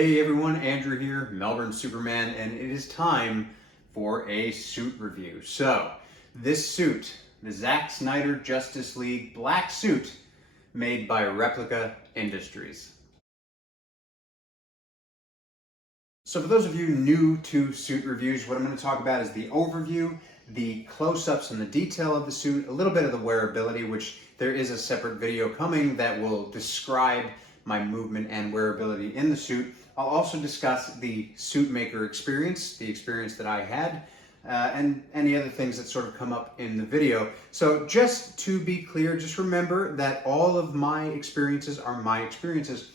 Hey everyone, Andrew here, Melbourne Superman, and it is time for a suit review. So, this suit, the Zack Snyder Justice League black suit, made by Replica Industries. So for those of you new to suit reviews, what I'm going to talk about is the overview, the close-ups and the detail of the suit, a little bit of the wearability, which there is a separate video coming that will describe my movement and wearability in the suit. I'll also discuss the suit maker experience, the experience that I had, and any other things that sort of come up in the video. So just to be clear, just remember that all of my experiences are my experiences.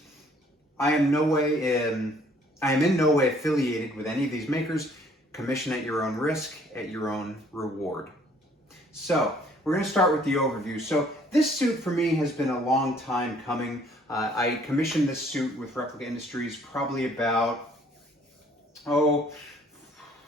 I am in no way affiliated with any of these makers. Commission at your own risk, at your own reward. So we're going to start with the overview. So this suit for me has been a long time coming. I commissioned this suit with Replica Industries probably about,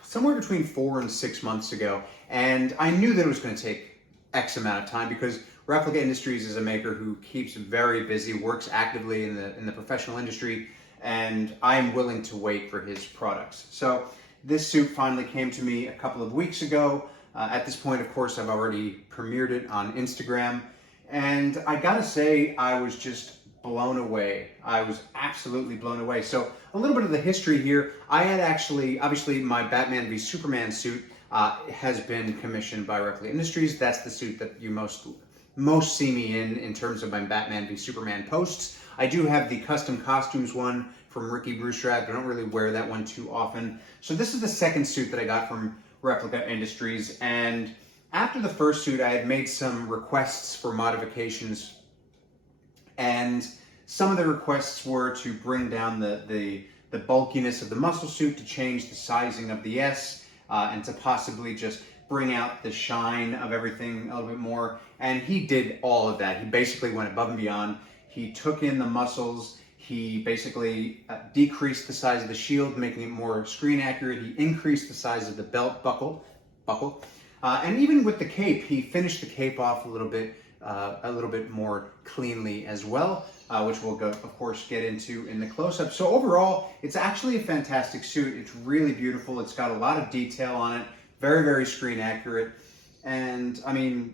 somewhere between 4 and 6 months ago. And I knew that it was going to take X amount of time because Replica Industries is a maker who keeps very busy, works actively in the professional industry, and I'm willing to wait for his products. So this suit finally came to me a couple of weeks ago. At this point, of course, I've already premiered it on Instagram, and I gotta say, I was just blown away. I was absolutely blown away. So a little bit of the history here. I had obviously my Batman v Superman suit has been commissioned by Replica Industries. That's the suit that you most see me in terms of my Batman v Superman posts. I do have the custom costumes one from Ricky Bruchrat. I don't really wear that one too often. So this is the second suit that I got from Replica Industries. And after the first suit, I had made some requests for modifications. And some of the requests were to bring down the bulkiness of the muscle suit, to change the sizing of the S, and to possibly just bring out the shine of everything a little bit more. And he did all of that. He basically went above and beyond. He took in the muscles. He basically decreased the size of the shield, making it more screen accurate. He increased the size of the belt buckle. And even with the cape, he finished the cape off a little bit more cleanly as well, which we'll of course get into in the close-up. So overall, it's actually a fantastic suit. It's really beautiful. It's got a lot of detail on it. Very, very screen accurate. And I mean,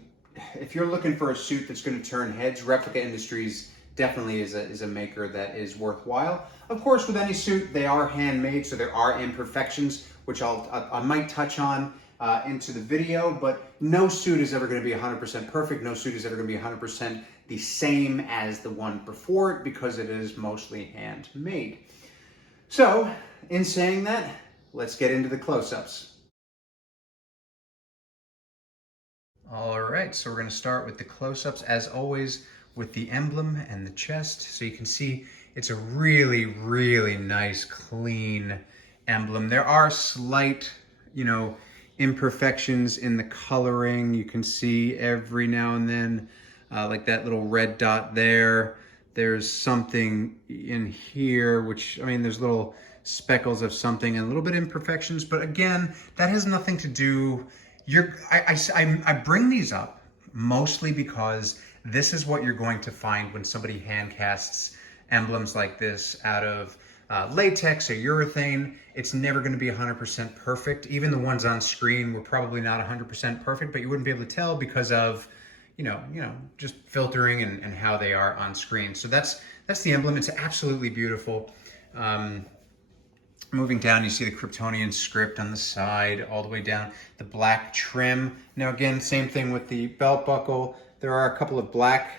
if you're looking for a suit that's going to turn heads, Replica Industries definitely is a maker that is worthwhile. Of course, with any suit, they are handmade, so there are imperfections, which I might touch on into the video, but no suit is ever going to be 100% perfect. No suit is ever going to be 100% the same as the one before it because it is mostly handmade. So, in saying that, let's get into the close-ups. All right, so we're going to start with the close-ups, as always, with the emblem and the chest. So you can see it's a really, really nice, clean emblem. There are slight, imperfections in the coloring. You can see every now and then, like that little red dot there. There's something in here, which, there's little speckles of something and a little bit of imperfections, but again, that has nothing to do. I bring these up mostly because this is what you're going to find when somebody hand casts emblems like this out of latex or urethane. It's never going to be 100% perfect. Even the ones on screen were probably not 100% perfect, but you wouldn't be able to tell because of, just filtering and how they are on screen. So that's the emblem. It's absolutely beautiful. Moving down, you see the Kryptonian script on the side, all the way down. The black trim. Now again, same thing with the belt buckle. There are a couple of black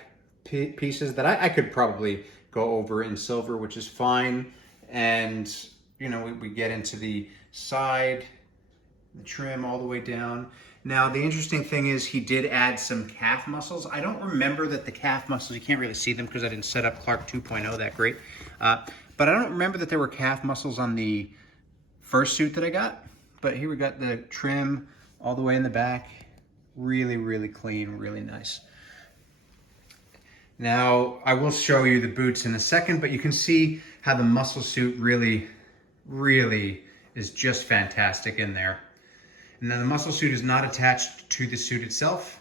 pieces that I could probably go over in silver, which is fine. And, we get into the side, the trim all the way down. Now, the interesting thing is he did add some calf muscles. I don't remember that the calf muscles, you can't really see them because I didn't set up Clark 2.0 that great. But I don't remember that there were calf muscles on the first suit that I got. But here we got the trim all the way in the back. Really, really clean, really nice. Now, I will show you the boots in a second, but you can see how the muscle suit really, really is just fantastic in there. And then the muscle suit is not attached to the suit itself,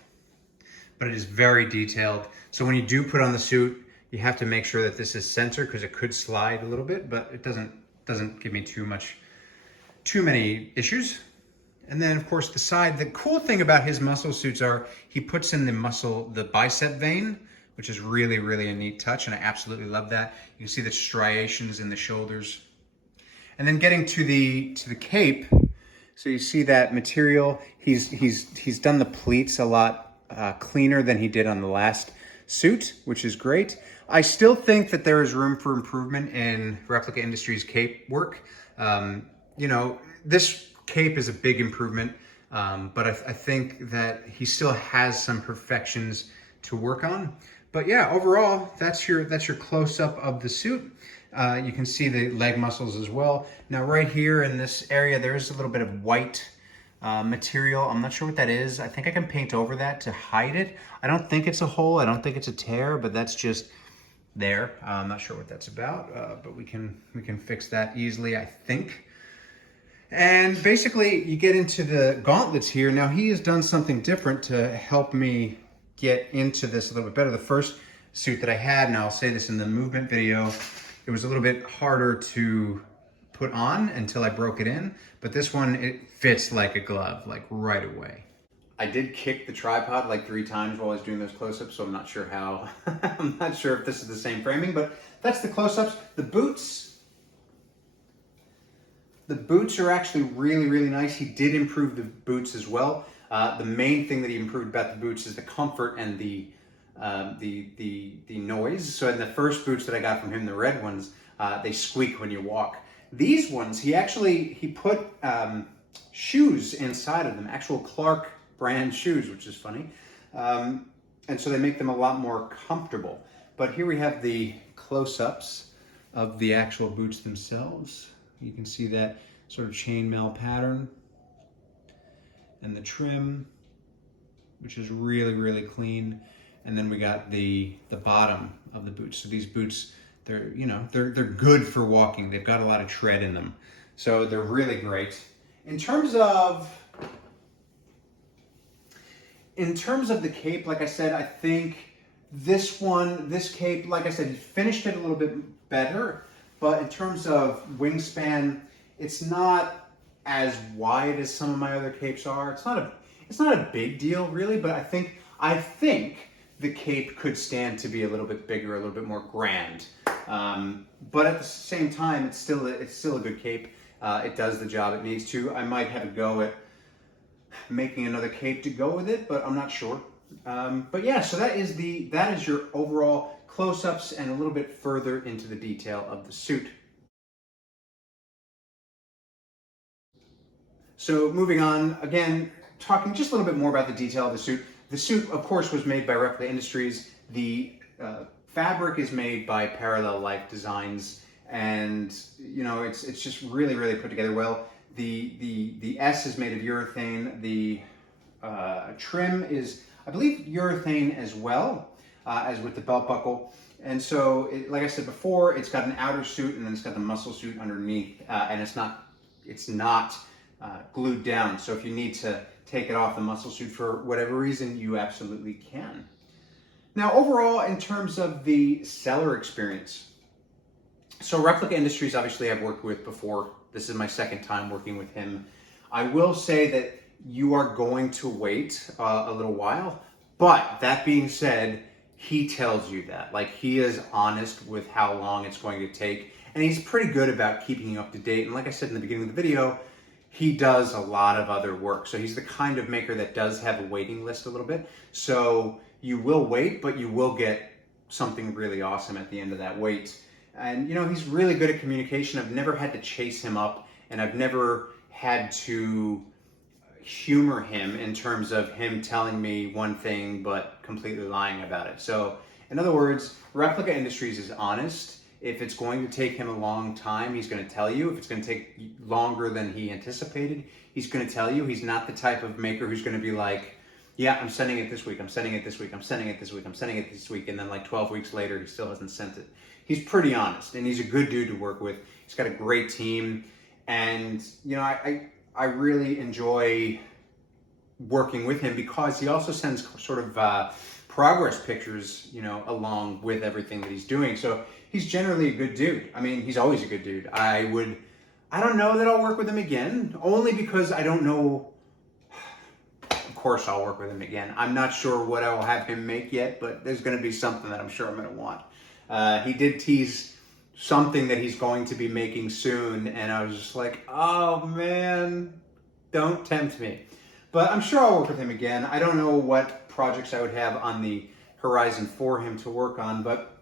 but it is very detailed. So when you do put on the suit, you have to make sure that this is centered because it could slide a little bit, but it doesn't doesn't give me too many issues. And then of course the side, the cool thing about his muscle suits are he puts in the bicep vein, which is really, really a neat touch, and I absolutely love that. You can see the striations in the shoulders. And then getting to the cape, so you see that material. He's done the pleats a lot cleaner than he did on the last suit, which is great. I still think that there is room for improvement in Replica Industries cape work. You know, this cape is a big improvement, but I think that he still has some perfections to work on. But yeah, overall, that's your close-up of the suit. You can see the leg muscles as well. Now right here in this area, there is a little bit of white material. I'm not sure what that is. I think I can paint over that to hide it. I don't think it's a hole. I don't think it's a tear, but that's just there. I'm not sure what that's about, but we can fix that easily, I think. And basically, you get into the gauntlets here. Now, he has done something different to help me get into this a little bit better. The first suit that I had, and I'll say this in the movement video, it was a little bit harder to put on until I broke it in. But this one, it fits like a glove, like right away. I did kick the tripod like 3 times while I was doing those close-ups, so I'm not sure how, I'm not sure if this is the same framing, but that's the close-ups. The boots are actually really, really nice. He did improve the boots as well. The main thing that he improved about the boots is the comfort and the noise. So in the first boots that I got from him, the red ones, they squeak when you walk. These ones, he put shoes inside of them, actual Clark brand shoes, which is funny. And so they make them a lot more comfortable. But here we have the close-ups of the actual boots themselves. You can see that sort of chainmail pattern and the trim, which is really, really clean. And then we got the bottom of the boots. So these boots, they're good for walking. They've got a lot of tread in them. So they're really great. In terms of the cape, like I said, I think this cape, like I said, he finished it a little bit better. But in terms of wingspan, it's not as wide as some of my other capes are. It's not a big deal really, but I think the cape could stand to be a little bit bigger, a little bit more grand. But at the same time, it's still a good cape. It does the job it needs to. I might have a go at making another cape to go with it, but I'm not sure. But yeah, so that is your overall close-ups and a little bit further into the detail of the suit. So moving on, again, talking just a little bit more about the detail of the suit. The suit, of course, was made by Replica Industries. The fabric is made by Parallel Life Designs, and it's just really, really put together well. The S is made of urethane. The trim is, I believe, urethane as well. As with the belt buckle. And so, like I said before, it's got an outer suit and then it's got the muscle suit underneath, and it's not glued down. So if you need to take it off the muscle suit for whatever reason, you absolutely can. Now, overall, in terms of the seller experience, so Replica Industries, obviously, I've worked with before. This is my second time working with him. I will say that you are going to wait a little while, but that being said, he tells you that. Like, he is honest with how long it's going to take, and he's pretty good about keeping you up to date. And like I said in the beginning of the video, he does a lot of other work. So he's the kind of maker that does have a waiting list a little bit. So you will wait, but you will get something really awesome at the end of that wait. And he's really good at communication. I've never had to chase him up, and I've never had to humor him in terms of him telling me one thing but completely lying about it. So in other words, Replica Industries is honest. If it's going to take him a long time, he's going to tell you. If it's going to take longer than he anticipated, he's going to tell you. He's not the type of maker who's going to be like, yeah, I'm sending it this week, I'm sending it this week, I'm sending it this week, I'm sending it this week, and then like 12 weeks later, he still hasn't sent it. He's pretty honest, and he's a good dude to work with. He's got a great team, and I really enjoy working with him because he also sends sort of progress pictures, you know, along with everything that he's doing. So he's generally a good dude. I mean, he's always a good dude. I don't know that I'll work with him again, only because I don't know. Of course I'll work with him again. I'm not sure what I will have him make yet, but there's going to be something that I'm sure I'm going to want. He did tease something that he's going to be making soon, and I was just like, oh man, don't tempt me. But I'm sure I'll work with him again. I don't know what projects I would have on the horizon for him to work on, but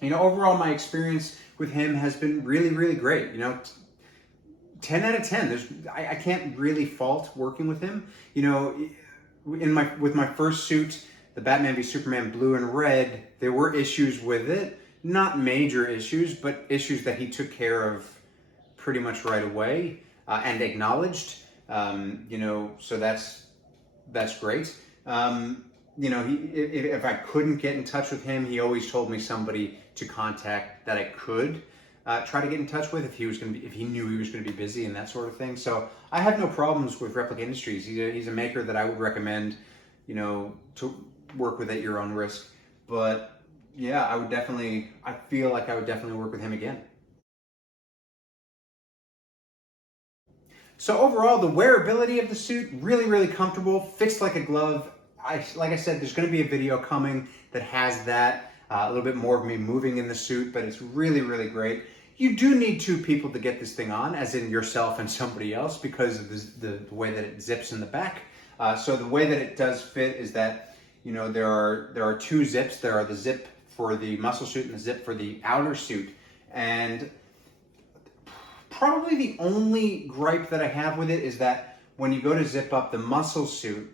you know, overall my experience with him has been really, really great. You know, 10 out of 10. I can't really fault working with him. You know, with my first suit, the Batman v Superman blue and red, there were issues with it. Not major issues, but issues that he took care of pretty much right away and acknowledged. You know, so that's great. You know, if I couldn't get in touch with him, he always told me somebody to contact that I could try to get in touch with if he knew he was going to be busy and that sort of thing. So I have no problems with Replica Industries. He's a maker that I would recommend, you know, to work with at your own risk. But yeah, I feel like I would definitely work with him again. So overall, the wearability of the suit, really, really comfortable, fits like a glove. Like I said, there's going to be a video coming that has that, a little bit more of me moving in the suit, but it's really, really great. You do need two people to get this thing on, as in yourself and somebody else, because of the way that it zips in the back. So the way that it does fit is that, you know, there are two zips. There are the zip for the muscle suit and the zip for the outer suit. And probably the only gripe that I have with it is that when you go to zip up the muscle suit,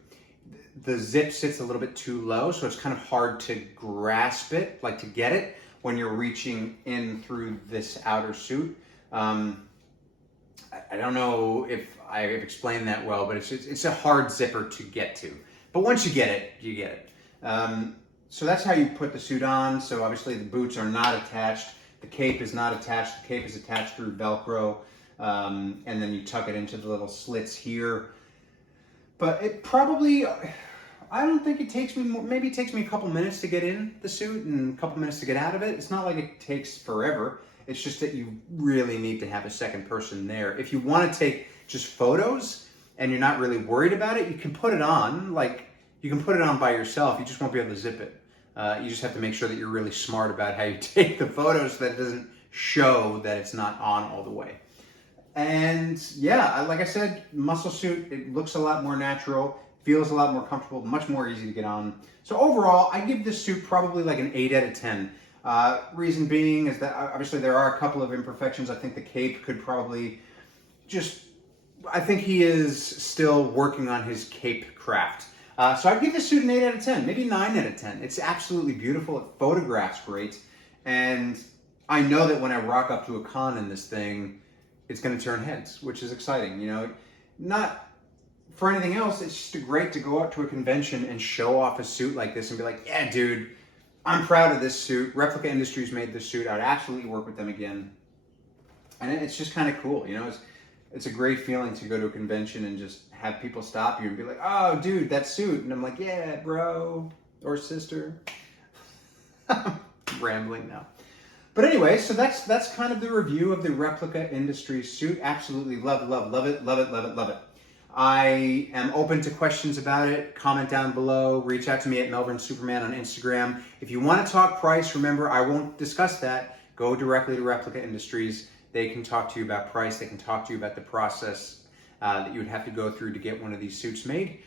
the zip sits a little bit too low, so it's kind of hard to grasp it, like to get it when you're reaching in through this outer suit. I don't know if I've explained that well, but it's a hard zipper to get to. But once you get it, you get it. So that's how you put the suit on. So obviously the boots are not attached. The cape is not attached. The cape is attached through Velcro. And then you tuck it into the little slits here. But it probably, I don't think it takes me, maybe it takes me a couple minutes to get in the suit and a couple minutes to get out of it. It's not like it takes forever. It's just that you really need to have a second person there. If you want to take just photos and you're not really worried about it, you can put it on, like you can put it on by yourself. You just won't be able to zip it. You just have to make sure that you're really smart about how you take the photos so that it doesn't show that it's not on all the way. And yeah, like I said, muscle suit, it looks a lot more natural, feels a lot more comfortable, much more easy to get on. So overall, I give this suit probably like an 8 out of 10. Reason being is that obviously there are a couple of imperfections. I think the cape could probably I think he is still working on his cape craft. So I'd give this suit an 8 out of 10, maybe 9 out of 10. It's absolutely beautiful. It photographs great. And I know that when I rock up to a con in this thing, it's going to turn heads, which is exciting. You know, not for anything else. It's just great to go out to a convention and show off a suit like this and be like, yeah, dude, I'm proud of this suit. Replica Industries made this suit. I'd absolutely work with them again. And it's just kind of cool. You know, it's a great feeling to go to a convention and just have people stop you and be like, oh, dude, that suit. And I'm like, yeah, bro or sister. I'm rambling now. But anyway, so that's kind of the review of the Replica Industries suit. Absolutely love it, love it, love it, love it, love it. I am open to questions about it. Comment down below. Reach out to me at melbournesuperman on Instagram. If you want to talk price, remember, I won't discuss that. Go directly to Replica Industries. They can talk to you about price. They can talk to you about the process that you would have to go through to get one of these suits made.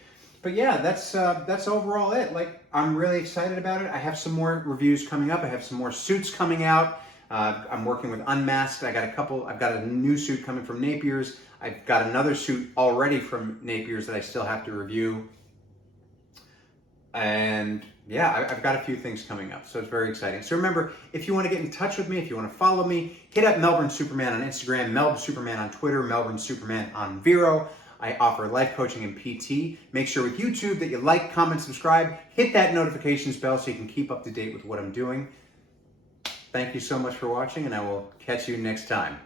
But yeah, that's overall it. Like, I'm really excited about it. I have some more reviews coming up. I have some more suits coming out. I'm working with Unmasked. I've got a new suit coming from Napier's. I've got another suit already from Napier's that I still have to review. And yeah, I've got a few things coming up, so it's very exciting. So remember, if you want to get in touch with me, if you want to follow me, hit up Melbourne Superman on Instagram, Melbourne Superman on Twitter, Melbourne Superman on Vero. I offer life coaching and PT. Make sure with YouTube that you like, comment, subscribe, hit that notifications bell so you can keep up to date with what I'm doing. Thank you so much for watching, and I will catch you next time.